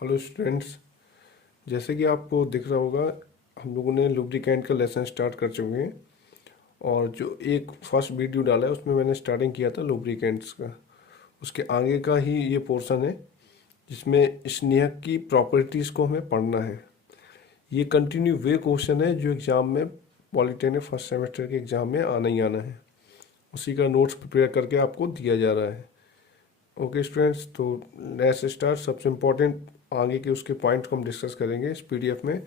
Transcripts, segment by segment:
Hello students. जैसे कि आपको दिख रहा होगा, हम लोगों ने लुब्रिकेंट का लेसन स्टार्ट कर चुके हैं। और जो एक फर्स्ट वीडियो डाला है उसमें मैंने स्टार्टिंग किया था लुब्रिकेंट्स का। उसके आगे का ही ये पोर्शन है जिसमें स्नेहक की प्रॉपर्टीज़ को हमें पढ़ना है। ये कंटिन्यू वे क्वेश्चन है जो एग्ज़ाम में पॉलिटेक्निक फर्स्ट सेमेस्टर के एग्ज़ाम में आना ही आना है। उसी का नोट्स प्रिपेयर करके आपको दिया जा रहा है। ओके स्टूडेंट्स, तो लेट्स स्टार्ट। सबसे इम्पोर्टेंट आगे के उसके पॉइंट को हम डिस्कस करेंगे इस पीडीएफ में।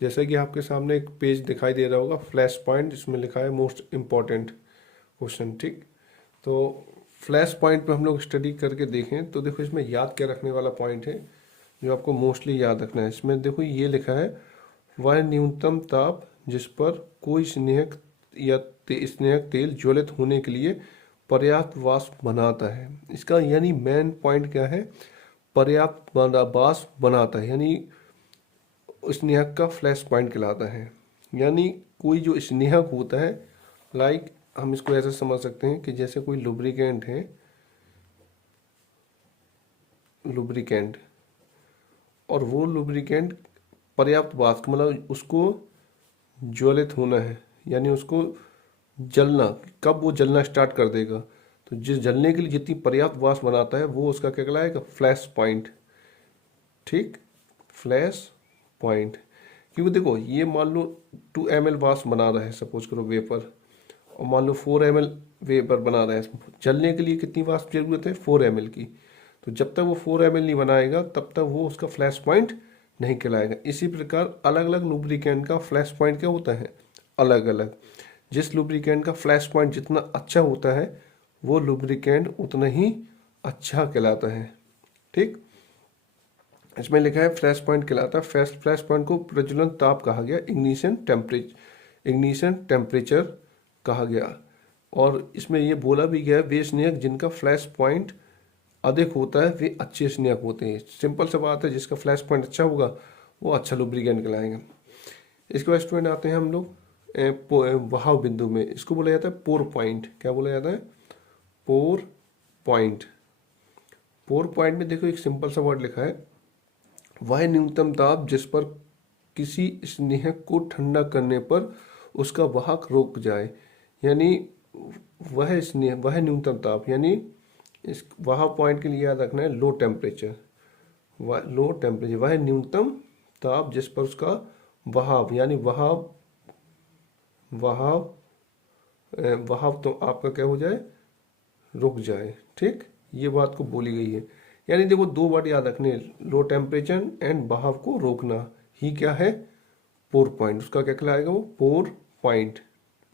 जैसे कि आपके सामने एक पेज दिखाई दे रहा होगा, फ्लैश पॉइंट, जिसमें लिखा है मोस्ट इम्पॉर्टेंट क्वेश्चन। ठीक, तो फ्लैश पॉइंट पे हम लोग स्टडी करके देखें तो देखो इसमें याद क्या रखने वाला पॉइंट है जो आपको मोस्टली याद रखना है। इसमें देखो ये लिखा है, वह न्यूनतम ताप जिस पर कोई स्नेहक या स्नेहक तेल ज्वलित होने के लिए पर्याप्त वाष्प बनाता है। इसका यानी मेन पॉइंट क्या है, पर्याप्त वाष्प बनाता है, यानी स्नेहक का फ्लैश पॉइंट कहलाता है। यानी कोई जो स्नेहक होता है, लाइक हम इसको ऐसे समझ सकते हैं कि जैसे कोई लुब्रिकेंट है, लुब्रिकेंट, और वो लुब्रिकेंट पर्याप्त वाष्प मतलब उसको ज्वलित होना है, यानी उसको जलना, कब वो जलना स्टार्ट कर देगा, तो जिस जलने के लिए जितनी पर्याप्त वाष्प बनाता है वो उसका क्या कहलाएगा, फ्लैश पॉइंट। ठीक, फ्लैश पॉइंट। क्योंकि देखो ये मान लो 2 ml वाष्प बना रहा है, सपोज करो वेपर, और मान लो 4 ml वेपर बना रहा है। जलने के लिए कितनी वाष्प जरूरत है, 4 ml की। तो जब तक वो 4 ml नहीं बनाएगा तब तक वो उसका फ्लैश पॉइंट नहीं कहलाएगा। इसी प्रकार अलग अलग लुब्रिकेंट का फ्लैश पॉइंट क्या होता है, अलग अलग। जिस लुब्रिकेंट का फ्लैश पॉइंट जितना अच्छा होता है वो लुब्रिकेंट उतना ही अच्छा कहलाता है। ठीक, इसमें लिखा है फ्लैश पॉइंट कहलाता है। फ्लैश पॉइंट को प्रज्वलन ताप कहा गया, इग्निशन टेम्परेचर कहा गया। और इसमें ये बोला भी गया है, वे स्नेहक जिनका फ्लैश पॉइंट अधिक होता है वे अच्छे स्नेहक होते हैं। सिंपल सा बात है, जिसका फ्लैश पॉइंट अच्छा होगा वो अच्छा लुब्रिकेंट कहलाएगा। इसके बाद स्टूडेंट आते हैं हम लोग बहाव बिंदु में। इसको बोला जाता है पोर पॉइंट। क्या बोला जाता है, पोर पॉइंट। पोर पॉइंट में देखो एक सिंपल सा वर्ड लिखा है, वह न्यूनतम ताप जिस पर किसी स्नेहक को ठंडा करने पर उसका वाहक रुक जाए। यानी वह न्यूनतम ताप, यानी इस वहां पॉइंट के लिए याद रखना है लो टेम्परेचर। वह न्यूनतम ताप जिस पर उसका वहाव, यानी वहाव वहाव तो आपका क्या हो जाए, रुक जाए। ठीक, ये बात को बोली गई है। यानी देखो दो वर्ड याद रखने, लो टेम्परेचर एंड बहाव को रोकना ही क्या है, पोर पॉइंट। उसका क्या कहलाएगा, वो पोर पॉइंट।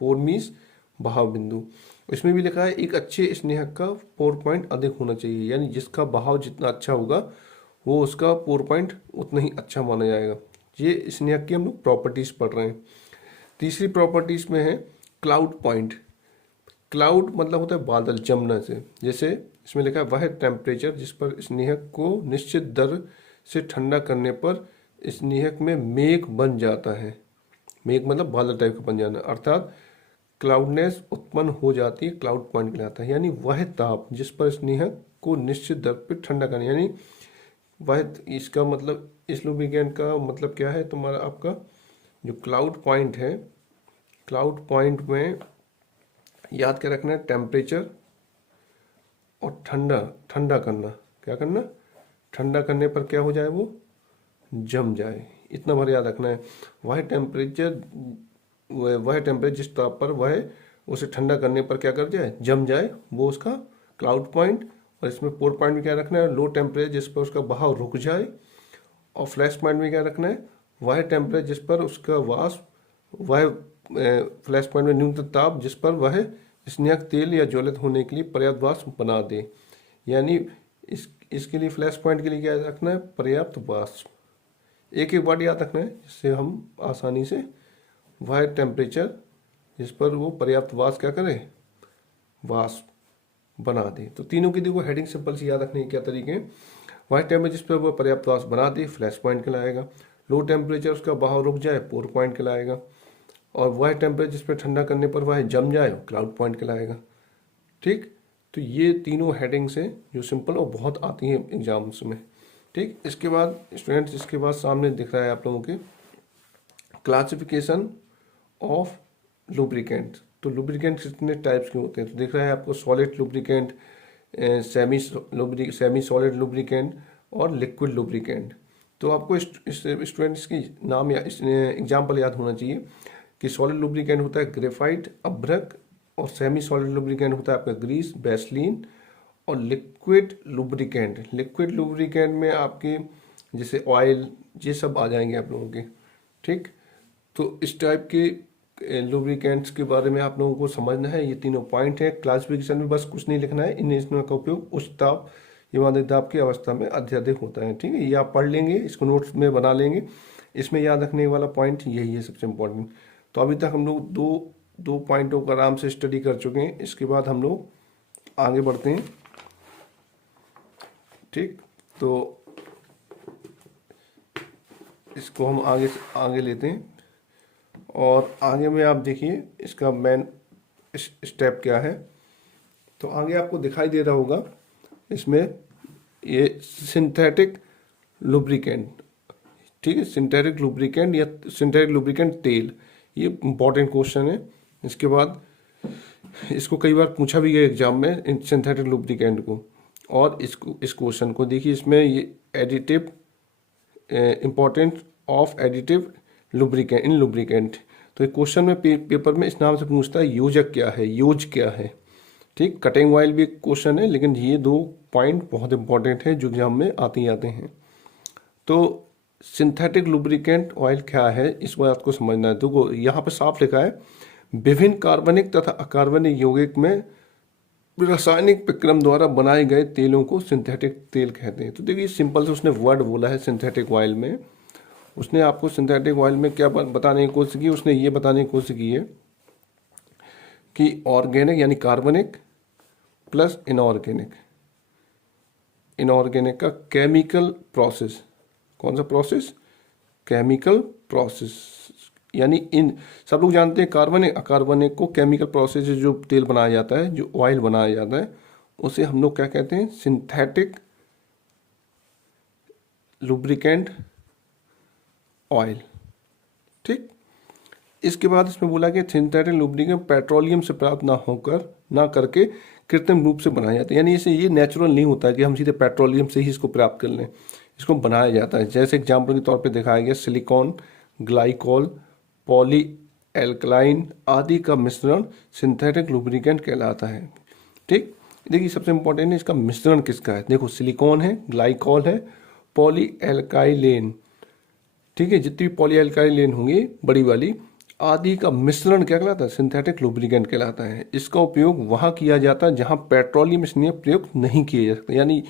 पोर मीन्स बहाव बिंदु। इसमें भी लिखा है एक अच्छे स्नेहक का पोर पॉइंट अधिक होना चाहिए, यानी जिसका बहाव जितना अच्छा होगा वो उसका पोर पॉइंट उतना ही अच्छा माना जाएगा। ये स्नेहक की हम लोग प्रॉपर्टीज पढ़ रहे हैं। तीसरी प्रॉपर्टीज में है क्लाउड पॉइंट। क्लाउड मतलब होता है बादल जमना से। जैसे इसमें लिखा है, वह टेम्परेचर जिस पर स्नेहक को निश्चित दर से ठंडा करने पर स्नेहक में मेघ बन जाता है। मेघ मतलब बादल टाइप का बन जाना, अर्थात क्लाउडनेस उत्पन्न हो जाती है, क्लाउड पॉइंट कहलाता है। यानी वह ताप जिस पर स्नेहक को निश्चित दर पर ठंडा करना, यानी वह, इसका मतलब इस लुब्रिकेंट का मतलब क्या है, तुम्हारा आपका जो क्लाउड पॉइंट है, क्लाउड पॉइंट में याद क्या रखना है, टेम्परेचर और ठंडा करना। क्या करना, ठंडा करने पर क्या हो जाए, वो जम जाए, इतना भर याद रखना है। वह टेम्परेचर जिस ताप पर वह उसे ठंडा करने पर क्या कर जाए, जम जाए, वो उसका क्लाउड पॉइंट। और इसमें पोर पॉइंट में क्या रखना है, लो टेम्परेचर जिस पर उसका बहाव रुक जाए। और फ्लैश पॉइंट में क्या रखना है, वह टेम्परेचर जिस पर उसका वाष्प, वह फ्लैश पॉइंट में न्यूनतम ताप जिस पर वह स्नेहक तेल या ज्वलित होने के लिए पर्याप्त वाष्प बना दे। यानी इसके लिए फ्लैश पॉइंट के लिए क्या रखना है, पर्याप्त वाष्प। एक एक वर्ड याद रखना है जिससे हम आसानी से, वह टेम्परेचर जिस पर वो पर्याप्त वाष्प क्या करे, वाष्प बना दे। तो तीनों की देखो हेडिंग सिंपल सी याद रखने के क्या तरीके हैं। वह टेम्परेचर जिस पर वह पर्याप्त वाष्प बना दे, फ्लैश पॉइंट कहलाएगा। लो टेम्परेचर उसका बहाव रुक जाए, पोर पॉइंट कहलाएगा। और वह टेम्परेचर जिस पर ठंडा करने पर वह जम जाए, क्लाउड पॉइंट कहलाएगा। ठीक, तो ये तीनों हेडिंग्स हैं जो सिंपल और बहुत आती हैं एग्जाम्स में। ठीक। इसके बाद स्टूडेंट्स, इसके बाद सामने दिख रहा है आप लोगों के क्लासिफिकेशन ऑफ लुब्रिकेंट। तो लुब्रिकेंट कितने टाइप्स के होते हैं, तो दिख रहा है आपको solid lubricant, semi solid lubricant और लिक्विड लुब्रिकेंट। तो आपको स्टूडेंट्स की नाम या एग्जाम्पल याद होना चाहिए कि सॉलिड लुब्रिकेंट होता है ग्रेफाइट, अभ्रक, और सेमी सॉलिड लुब्रिकेंट होता है आपका ग्रीस, वैसलीन, और लिक्विड लुब्रिकेंट में आपके जैसे ऑयल, ये सब आ जाएंगे आप लोगों के। ठीक। तो इस टाइप के लुब्रिकेंट्स के बारे में आप लोगों को समझना है। ये तीनों पॉइंट है। क्लासिफिकेशन में बस कुछ नहीं लिखना है, इन का उपयोग उच्च ताप या मध्यम ताप की अवस्था में अत्यधिक होता है। ठीक है, ये आप पढ़ लेंगे, इसको नोट्स में बना लेंगे। इसमें याद रखने वाला पॉइंट यही है सबसे इम्पोर्टेंट। तो अभी तक हम लोग दो पॉइंटों को आराम से स्टडी कर चुके हैं। इसके बाद हम लोग आगे बढ़ते हैं। ठीक। तो इसको हम आगे लेते हैं, और आगे में आप देखिए इसका मेन स्टेप क्या है। तो आगे आपको दिखाई दे रहा होगा इसमें ये सिंथेटिक लुब्रिकेंट। ठीक है, सिंथेटिक लुब्रिकेंट या सिंथेटिक लुब्रिकेंट तेल, ये इंपॉर्टेंट क्वेश्चन है। इसके बाद इसको कई बार पूछा भी गया एग्जाम में, इन सिंथेटिक लुब्रिकेंट को। और इस क्वेश्चन को देखिए, इसमें ये additive important of additive lubricant in lubricant. तो एक क्वेश्चन में पेपर में इस नाम से पूछता है योजक क्या है, योज क्या है। ठीक। कटिंग ऑयल भी एक क्वेश्चन है, लेकिन ये दो पॉइंट बहुत इंपॉर्टेंट है जो एग्जाम में आते ही आते हैं। तो सिंथेटिक लुब्रिकेंट ऑयल क्या है, इस बात को समझना है। तो यहाँ पे साफ लिखा है विभिन्न कार्बनिक तथा अकार्बनिक यौगिक में रासायनिक विक्रम द्वारा बनाए गए तेलों को सिंथेटिक तेल कहते हैं। तो देखिए सिंपल से उसने वर्ड बोला है सिंथेटिक ऑयल में। उसने आपको सिंथेटिक ऑयल में क्या बताने की कोशिश की, उसने ये बताने की कोशिश की है कि ऑर्गेनिक यानी कार्बनिक प्लस इनऑर्गेनिक का केमिकल प्रोसेस। कौन सा प्रोसेस? Chemical process. यानी इन सब लोग जानते हैं कार्बनिक अकार्बनिक को केमिकल प्रोसेस से जो तेल बनाया जाता है, जो ऑयल बनाया जाता है, उसे हम लोग क्या कहते हैं? Synthetic lubricant oil. ठीक। इसके बाद इसमें बोला कि सिंथेटिक लुब्रिकेंट पेट्रोलियम से प्राप्त ना करके कृत्रिम रूप से बनाया जाता है। यानी इसे ये नेचुरल नहीं होता है कि हम सीधे पेट्रोलियम से ही इसको प्राप्त कर लें, इसको बनाया जाता है। जैसे एग्जाम्पल के तौर पे दिखाया गया सिलिकॉन, ग्लाइकोल, पॉली एल्कलाइन आदि का मिश्रण सिंथेटिक लुब्रिकेंट कहलाता है। ठीक। देखिए सबसे इंपॉर्टेंट है इसका मिश्रण किसका है। देखो सिलिकॉन है, ग्लाइकोल है, पॉली एल्काइलेन। ठीक है, जितनी भी पॉली एल्काइलेन होंगी बड़ी वाली, आदि का मिश्रण क्या कहलाता है? सिंथेटिक लुब्रिकेंट कहलाता है। इसका उपयोग वहाँ किया जाता है जहाँ पेट्रोलियम इसलिए प्रयोग नहीं किए जा सकते। यानी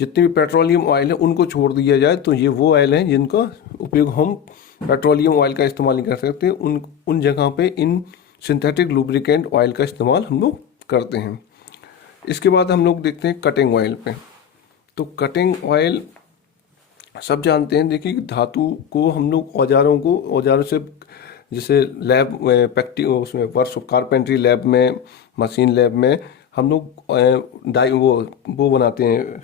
जितने भी पेट्रोलियम ऑयल है उनको छोड़ दिया जाए तो ये वो ऑयल हैं जिनका उपयोग हम पेट्रोलियम ऑयल का इस्तेमाल नहीं कर सकते, उन जगह पे इन सिंथेटिक लुब्रिकेंट ऑयल का इस्तेमाल हम लोग करते हैं। इसके बाद हम लोग देखते हैं कटिंग ऑयल पे। तो कटिंग ऑयल सब जानते हैं। देखिए धातु को हम लोग औजारों से जैसे लैब उसमें वर्क कारपेंट्री लैब में, मशीन लैब में हम लोग वो बनाते हैं,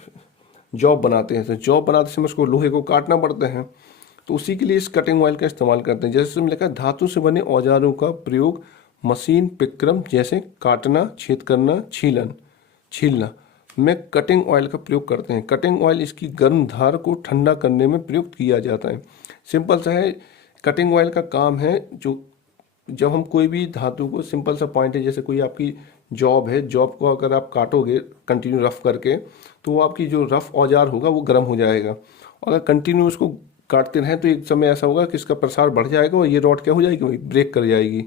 जॉब बनाते हैं। जॉब बनाते समय उसको लोहे को काटना पड़ता है, तो उसी के लिए इस कटिंग ऑयल का इस्तेमाल करते हैं। जैसे इसमें लिखा है धातु से बने औजारों का प्रयोग मशीन विक्रम जैसे काटना, छेद करना, छीलना में कटिंग ऑयल का प्रयोग करते हैं। कटिंग ऑयल इसकी गर्म धार को ठंडा करने में प्रयुक्त किया जाता है। सिंपल सा है, कटिंग ऑयल का काम है जो जब हम कोई भी धातु को, सिंपल सा पॉइंट है, जैसे कोई आपकी जॉब है, जॉब को अगर आप काटोगे कंटिन्यू रफ करके, तो वो आपकी जो रफ औजार होगा वो गर्म हो जाएगा। और अगर कंटिन्यू उसको काटते रहें तो एक समय ऐसा होगा कि इसका प्रसार बढ़ जाएगा और ये रॉड क्या हो जाएगी, ब्रेक कर जाएगी।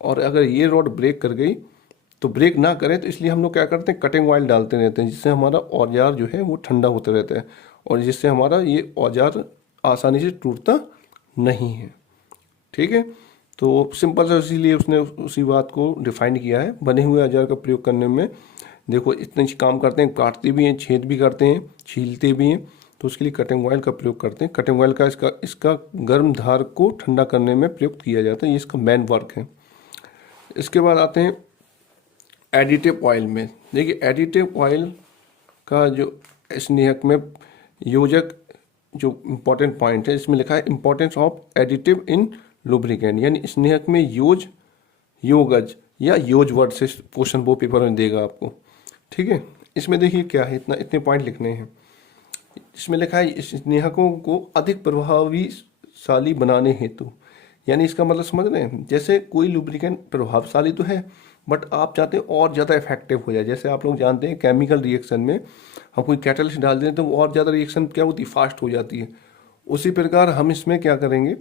और अगर ये रॉड ब्रेक कर गई तो ब्रेक ना करें, तो इसलिए हम लोग क्या करते हैं, कटिंग ऑयल डालते रहते हैं, जिससे हमारा औजार जो है वो ठंडा होता रहता है और जिससे हमारा ये औजार आसानी से टूटता नहीं है। ठीक है, तो सिंपल सा इसीलिए उसने उसी बात को डिफाइन किया है। बने हुए औजार का प्रयोग करने में देखो इतने काम करते हैं, काटते भी हैं, छेद भी करते हैं, छीलते भी हैं, तो उसके लिए कटिंग ऑयल का प्रयोग करते हैं। कटिंग ऑयल का इसका गर्म धार को ठंडा करने में प्रयुक्त किया जाता है, ये इसका मेन वर्क है। इसके बाद आते हैं एडिटिव ऑयल में। देखिए एडिटिव ऑयल का जो स्नेहक में योजक जो इम्पोर्टेंट पॉइंट है इसमें लिखा है importance of additive in lubricant, यानी स्नेहक में योगज या योज वर्ड से क्वेश्चन वो पेपर में देगा आपको। ठीक है, इसमें देखिए क्या है, इतने पॉइंट लिखने हैं। इसमें लिखा है स्नेहकों को अधिक प्रभावशाली बनाने हेतु, यानी इसका मतलब समझ रहे हैं, जैसे कोई लुब्रिकेंट प्रभावशाली तो है बट आप चाहते हैं और ज़्यादा इफेक्टिव हो जाए। जैसे आप लोग जानते हैं केमिकल रिएक्शन में हम कोई कैटलिस्ट डाल दें तो वो और ज़्यादा रिएक्शन क्या होती है, फास्ट हो जाती है। उसी प्रकार हम इसमें क्या करेंगे,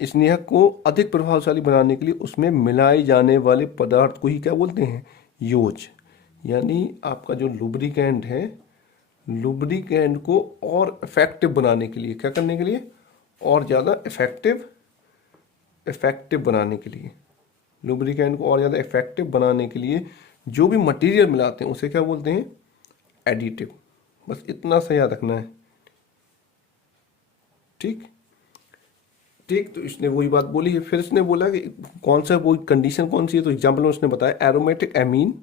स्नेहक को अधिक प्रभावशाली बनाने के लिए उसमें मिलाए जाने वाले पदार्थ को ही क्या बोलते हैं, योज। यानी आपका जो लुब्रिकेंट है, लुब्रिकेंट को और इफेक्टिव बनाने के लिए क्या करने के लिए, और ज़्यादा इफेक्टिव बनाने के लिए, लुब्रिकेंट को और ज़्यादा इफेक्टिव बनाने के लिए जो भी मटेरियल मिलाते हैं उसे क्या बोलते हैं, एडिटिव। बस इतना सा याद रखना है। ठीक, तो इसने वही बात बोली है। फिर इसने बोला कि कौन सा वो कंडीशन कौन सी है, तो एग्जाम्पल में उसने बताया एरोमेटिक एमीन,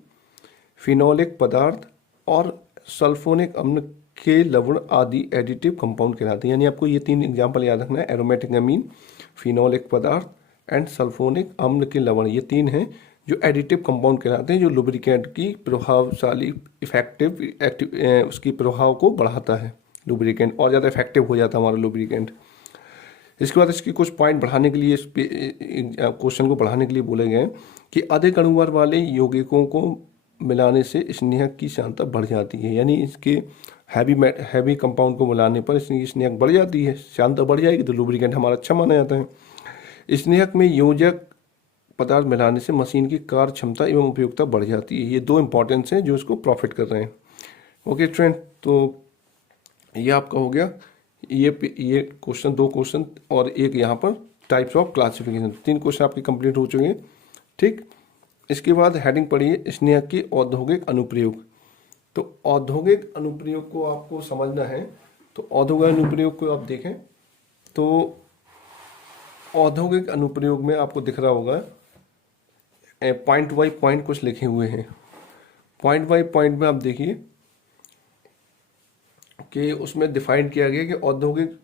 फिनोलिक पदार्थ और सल्फोनिक अम्ल के लवण आदि एडिटिव कंपाउंड कहलाते हैं। यानी आपको ये 3 एग्जाम्पल याद रखना है, एरोमेटिक एमीन, फिनोलिक पदार्थ एंड सल्फोनिक अम्ल के लवण, ये 3 हैं जो एडिटिव कंपाउंड कहलाते हैं, जो लुब्रिकेंट की प्रभावशाली उसकी प्रभाव को बढ़ाता है। लुब्रिकेंट और ज़्यादा इफेक्टिव हो जाता है हमारा लुब्रिकेंट। इसके बाद इसकी कुछ पॉइंट बढ़ाने के लिए, क्वेश्चन को बढ़ाने के लिए बोले गए कि अधिक अणुभार वाले यौगिकों को मिलाने से स्नेहक की सांद्रता बढ़ जाती है। यानी इसके हैवी कंपाउंड को मिलाने पर इसकी स्नेहक बढ़ जाती है, सांद्रता बढ़ जाएगी तो लुब्रिकेंट हमारा अच्छा माना जाता है। स्नेहक में योजक पदार्थ मिलाने से मशीन की कार्य क्षमता एवं उपयोगिता बढ़ जाती है। ये 2 इंपॉर्टेंस हैं जो इसको प्रॉफिट कर रहे हैं। ओके फ्रेंड, तो ये आपका हो गया ये क्वेश्चन, 2 क्वेश्चन और एक यहाँ पर टाइप्स ऑफ क्लासिफिकेशन, 3 क्वेश्चन आपके कंप्लीट हो चुके हैं। ठीक, इसके बाद हेडिंग पढ़िए स्नेहक के औद्योगिक अनुप्रयोग। तो औद्योगिक अनुप्रयोग को आपको समझना है, तो औद्योगिक अनुप्रयोग को आप देखें तो औद्योगिक अनुप्रयोग में आपको दिख रहा होगा पॉइंट बाई पॉइंट कुछ लिखे हुए हैं। पॉइंट बाई पॉइंट में आप देखिए कि उसमें डिफाइन किया गया कि औद्योगिक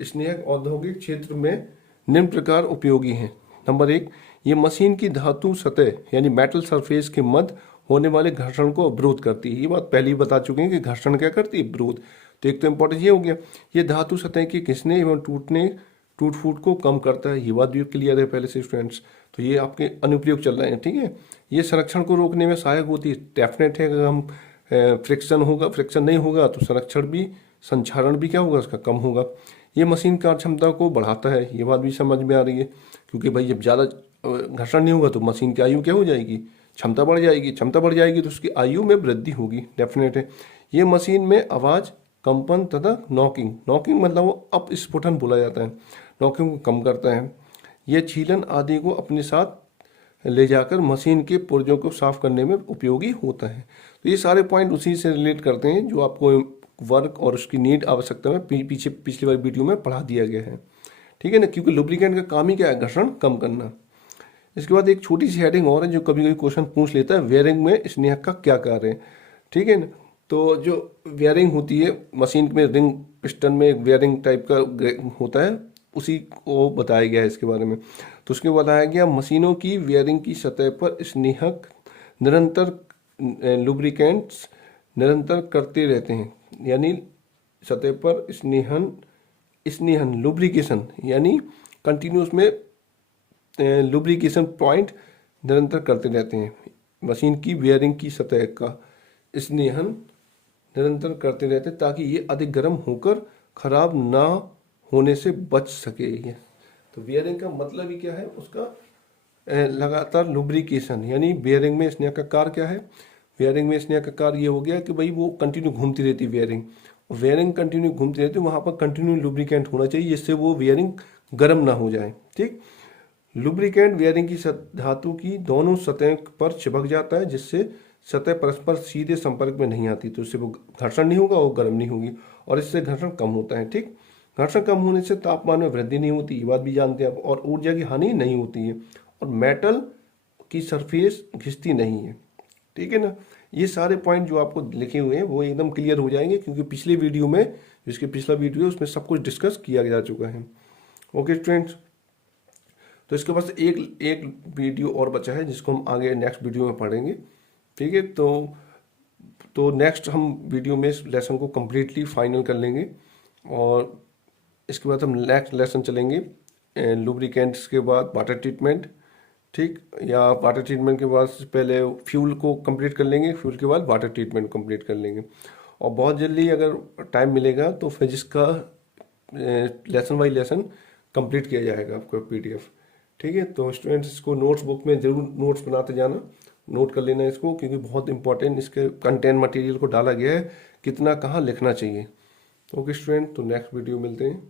स्नेहक औद्योगिक क्षेत्र में निम्न प्रकार उपयोगी हैं। नंबर 1, ये मशीन की धातु सतह यानी मेटल सरफेस के मध्य होने वाले घर्षण को अवरोध करती है। ये बात पहले ही बता चुके हैं कि घर्षण क्या करती है, विरोध। तो एक तो इम्पोर्टेंट ये हो गया, ये धातु सतह के घिसने एवं टूट फूट को कम करता है। ये बात भी क्लियर है पहले से स्टूडेंट्स। तो ये आपके अनुप्रयोग चल रहे हैं। ठीक है, ये संरक्षण को रोकने में सहायक होती है। डेफिनेट है, अगर हम फ्रिक्शन नहीं होगा तो संक्षारण भी क्या होगा, उसका कम होगा। ये मशीन कार्यक्षमता को बढ़ाता है। ये बात भी समझ में आ रही है, क्योंकि भाई जब ज़्यादा घर्षण नहीं होगा तो मशीन की आयु क्या हो जाएगी, क्षमता बढ़ जाएगी तो उसकी आयु में वृद्धि होगी, डेफिनेट है। ये मशीन में आवाज़, कंपन तथा नॉकिंग मतलब वो अपस्फुटन बोला जाता है, नॉकिंग को कम करता है। ये छीलन आदि को अपने साथ ले जाकर मशीन के पुर्जों को साफ करने में उपयोगी होता है। तो ये सारे पॉइंट उसी से रिलेट करते हैं जो आपको वर्क और उसकी नीड आवश्यकता में पिछली बार वीडियो में पढ़ा दिया गया है। ठीक है ना, क्योंकि लुब्रिकेंट का काम ही क्या है, घर्षण कम करना। इसके बाद एक छोटी सी हेडिंग और है जो कभी कभी क्वेश्चन पूछ लेता है, वेयरिंग में स्नेहक का क्या कार्य है। ठीक है ना, तो जो वेयरिंग होती है मशीन में, रिंग पिस्टन में एक वेयरिंग टाइप का होता है, उसी को बताया गया है इसके बारे में। तो उसके बताया गया मशीनों की वेयरिंग की सतह पर स्नेहक निरंतर लुब्रिकेंट्स निरंतर करते रहते हैं। यानी सतह पर स्नेहन लुब्रिकेशन यानी कंटिन्यूस में लुब्रिकेशन पॉइंट निरंतर करते रहते हैं। मशीन की वेयरिंग की सतह का स्नेहन निरंतर करते रहते हैं ताकि ये अधिक गर्म होकर खराब ना होने से बच सके। ये तो बेयरिंग का मतलब ही क्या है, उसका लगातार लुब्रिकेशन। यानी बेयरिंग में स्नेहक का कार्य क्या है, बेयरिंग में स्नेहक का कार्य ये हो गया कि भाई वो कंटिन्यू घूमती रहती है बेयरिंग कंटिन्यू घूमती रहती है, वहाँ पर कंटिन्यू लुब्रिकेंट होना चाहिए जिससे वो बेयरिंग गर्म ना हो जाए। ठीक, लुब्रिकेंट बेयरिंग की धातु की दोनों सतह पर चिपक जाता है जिससे सतह परस्पर सीधे संपर्क में नहीं आती, तो इससे वो घर्षण नहीं होगा, वो गर्म नहीं होगी और इससे घर्षण कम होता है। ठीक, घर्षण कम होने से तापमान में वृद्धि नहीं होती, ये बात भी जानते हैं आप, और ऊर्जा की हानि नहीं होती है और मेटल की सरफेस घिसती नहीं है। ठीक है ना, ये सारे पॉइंट जो आपको लिखे हुए हैं वो एकदम क्लियर हो जाएंगे, क्योंकि पिछले वीडियो में जिसके पिछला वीडियो है उसमें सब कुछ डिस्कस किया जा चुका है। ओके स्टूडेंट्स, तो इसके पास एक एक वीडियो और बचा है जिसको हम आगे नेक्स्ट वीडियो में पढ़ेंगे। ठीक है, तो नेक्स्ट हम वीडियो में इस लेसन को कम्प्लीटली फाइनल कर लेंगे और इसके बाद हम नेक्स्ट लेसन चलेंगे लुब्रिकेंट्स के बाद वाटर ट्रीटमेंट। ठीक, या वाटर ट्रीटमेंट के बाद पहले फ्यूल को कंप्लीट कर लेंगे, फ्यूल के बाद वाटर ट्रीटमेंट कंप्लीट कर लेंगे। और बहुत जल्दी अगर टाइम मिलेगा तो फिजिक्स का लेसन बाई लेसन कंप्लीट किया जाएगा आपका पीडीएफ। ठीक है, तो स्टूडेंट्स इसको नोट्स बुक में ज़रूर नोट्स बनाते जाना, नोट कर लेना इसको, क्योंकि बहुत इंपॉर्टेंट इसके कंटेंट मटेरियल को डाला गया है, कितना कहाँ लिखना चाहिए। ओके स्टूडेंट, तो नेक्स्ट वीडियो मिलते हैं।